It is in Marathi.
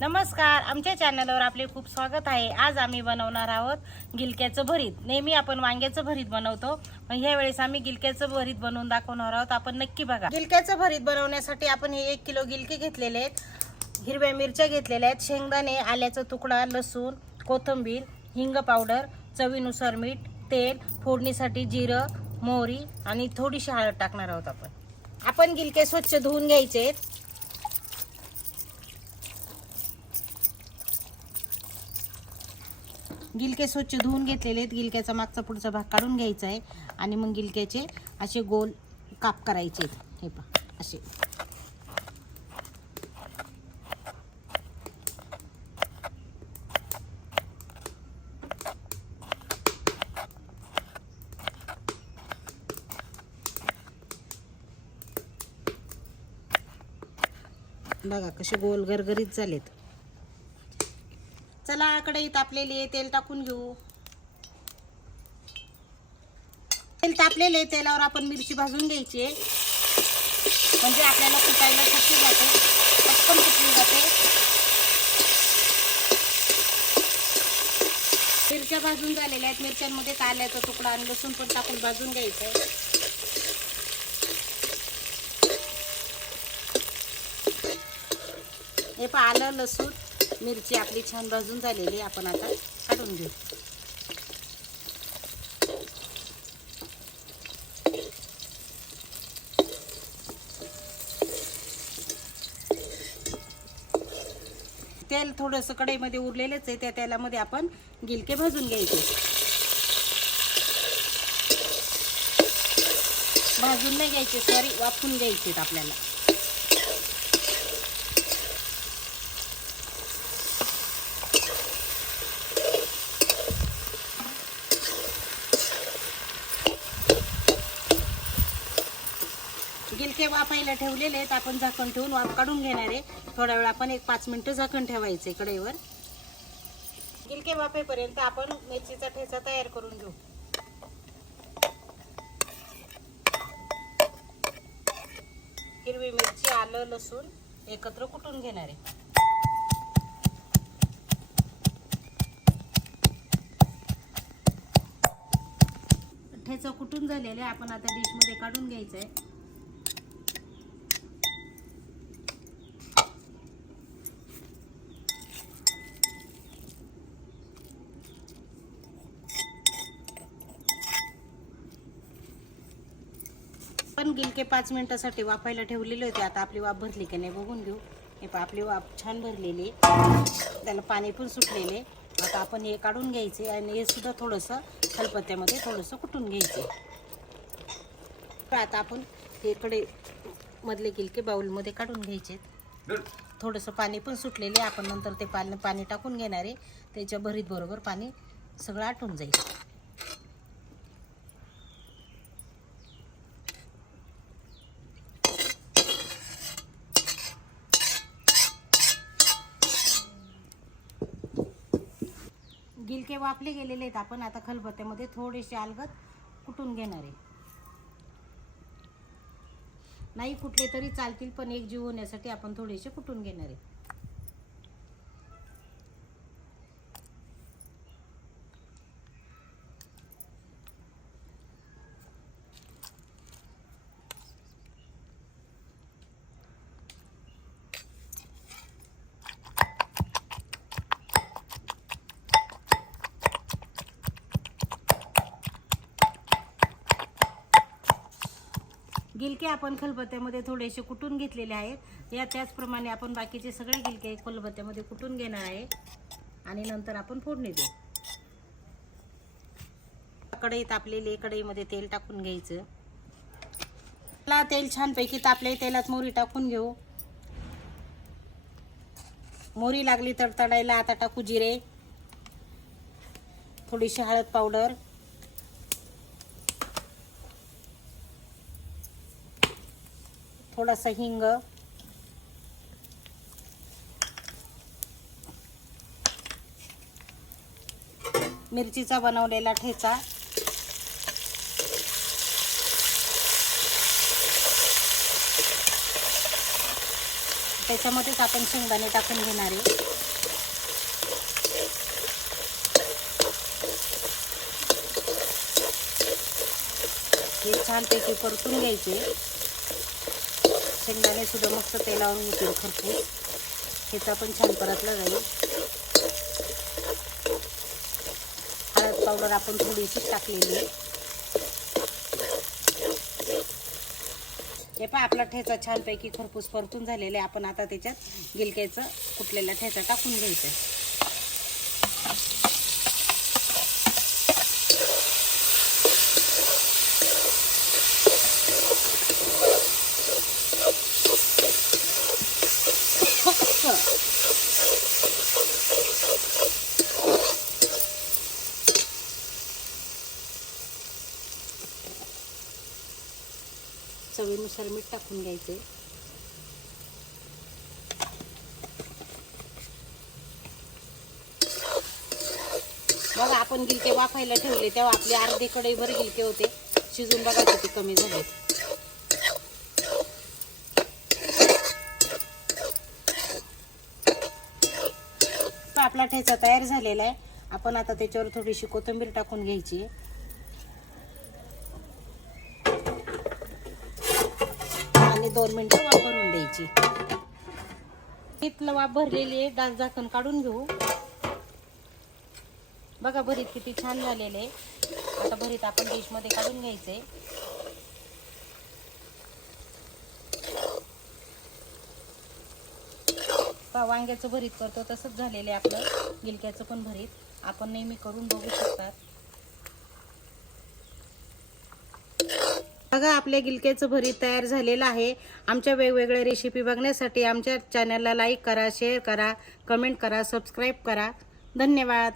नमस्कार आमच्या चॅनलवर आपले खूप स्वागत आहे. आज आम्ही बनवणार आहोत गिलक्याचं भरीत. नेहमी आपण वांग्याचं भरीत बनवतो पण ह्या वेळेस आम्ही गिलक्याचं भरीत बनवून दाखवणार आहोत. आपण नक्की बघा. गिलक्याचं भरीत बनवण्यासाठी आपण हे एक किलो गिलके घेतलेले आहेत. हिरव्या मिरच्या घेतलेल्या आहेत शेंगदाणे आल्याचा तुकडा लसूण कोथिंबीर हिंग पावडर चवीनुसार मीठ तेल फोडणीसाठी जिरं मोहरी आणि थोडीशी हळद टाकणार आहोत आपण. आपण गिलके स्वच्छ धुवून घ्यायचे आहेत. गिलके स्वच्छ धुवून घेतलेले आहेत. गिलक्याचा मागचा पुढचा भाग काढून घ्यायचा आहे. आणि मग गिलक्याचे असे गोल काप करायचे आहेत. हे पहा असे. बघा कसे गोल गरगरीत झालेत. चला कढई तापलेली आहे तेल टाकून घेऊ. तेल तापलेले आहे, तेलावर आपण मिरची भाजून घ्यायची आहे. म्हणजे आपल्याला कुटायला शक्य जाते पटकन कुटली जाते. मिरच्या भाजून झालेल्या आहेत मिरच्यांमध्ये आल्याचा तुकडा आणि लसूण पण टाकून भाजून घ्यायचं आहे. हे पण आलं लसूण. मिरची आपली छान भाजून झालेली आपण आता काढून घेऊ. तेल थोडंसं कढईमध्ये उरलेलंच आहे. त्या तेलामध्ये आपण गिलके भाजून घ्यायचे. भाजून नाही घ्यायचे सॉरी वाफून घ्यायचे आपल्याला. गिलके वाफायला ठेवलेले आहेत. आपण झाकण ठेवून वाफ काढून घेणार आहे. थोड्या वेळ आपण एक पाच मिनटं झाकण ठेवायचे कढईवर. गिलके वाफेपर्यंत आपण मिरचीचा ठेचा तयार करून घेऊ. हिरवी मिरची आलं लसूण एकत्र कुटून घेणार आहे. ठेचा कुटून झालेले आपण आता डिशमध्ये काढून घ्यायचं आहे. पण गिलके पाच मिनिटासाठी वाफायला ठेवलेले होते. आता आपली वाफ भरली की नाही बघून घेऊ. हे पहा आपली वाफ छान भरलेली त्याला पाणी पण सुटलेले आता आपण हे काढून घ्यायचे आणि हे सुद्धा थोडंसं खलपत्त्यामध्ये थोडंसं कुटून घ्यायचे. आता आपण हे कडे मधले गिलके बाउलमध्ये काढून घ्यायचे. थोडंसं पाणी पण सुटलेले आपण नंतर ते पाणी पाणी टाकून घेणारे त्याच्या भरीत बरोबर पाणी सगळं आटून जाईल. गिलके वापले गेलेले आहेत आपण आता खलबत्त्यामध्ये थोडेसे अलगद कुटून घेणार आहे. नाही कुठले तरी चालतील पण एक जीव होण्यासाठी आपण थोडेसे कुटून घेणार आहे. गिलके आपण खलबत्त्यामध्ये थोडेसे कुटून घेतलेले आहेत. या त्याचप्रमाणे आपण बाकीचे सगळे गिलके खलबत्त्यामध्ये कुटून घेणार आहे. आणि नंतर आपण फोडणी देऊ. कढई तापलेली कढईमध्ये तेल टाकून घ्यायचं. ला तेल छानपैकी तापले तेलात मोरी टाकून घेऊ. मोरी लागली तर तडायला आता टाकू जिरे. थोडीशी हळद पावडर. थोडासा हिंग. मिरचीचा बनवलेला ठेचा. त्याच्यामध्येच आपण शेंगदाणे टाकून घेणार आहे. हे छानपैकी परतून घ्यायचे. शेंगदाणे सुद्धा मस्त तेलावून घेतील खरपूस. ह्याचा पण छान परतला जाईल. हळद पावडर आपण थोडीशी टाकलेली आहे. हे पहा आपला ठेचा छानपैकी खरपूस परतून झालेला आहे. आपण आता त्याच्यात गिलक्याचं कुटलेला ठेचा टाकून घ्यायचा आहे मीठ टाकून घ्यायचे. बघा आपण गिलके वाफायला ठेवले तेव्हा आपले अर्धे कढईभर गिलके होते. शिजून बघा किती कमी झाले आपला ठेचा तयार झालेला आहे. आपण आता त्याच्यावर थोडीशी कोथिंबीर टाकून घ्यायची दोन मिनटं वाफ भरून द्यायची. इथलं वाफ भरलेली आहे डास झाकण काढून घेऊ. बघा भरीत किती छान झालेले आहे. आता भरीत आपण डिशमध्ये काढून घ्यायचे वांग्याचं भरीत करतो तसंच झालेलं आहे आपलं. गिलक्याचं पण भरीत. आपण नेहमी करून बघू शकतात. बघा आपल्या गिलक्याचं भरीत तयार झालेलं आहे. आमच्या वेगवेगळ्या रेसिपी बघण्यासाठी आमच्या चॅनलला लाईक करा शेअर करा कमेंट करा सबस्क्राईब करा. धन्यवाद.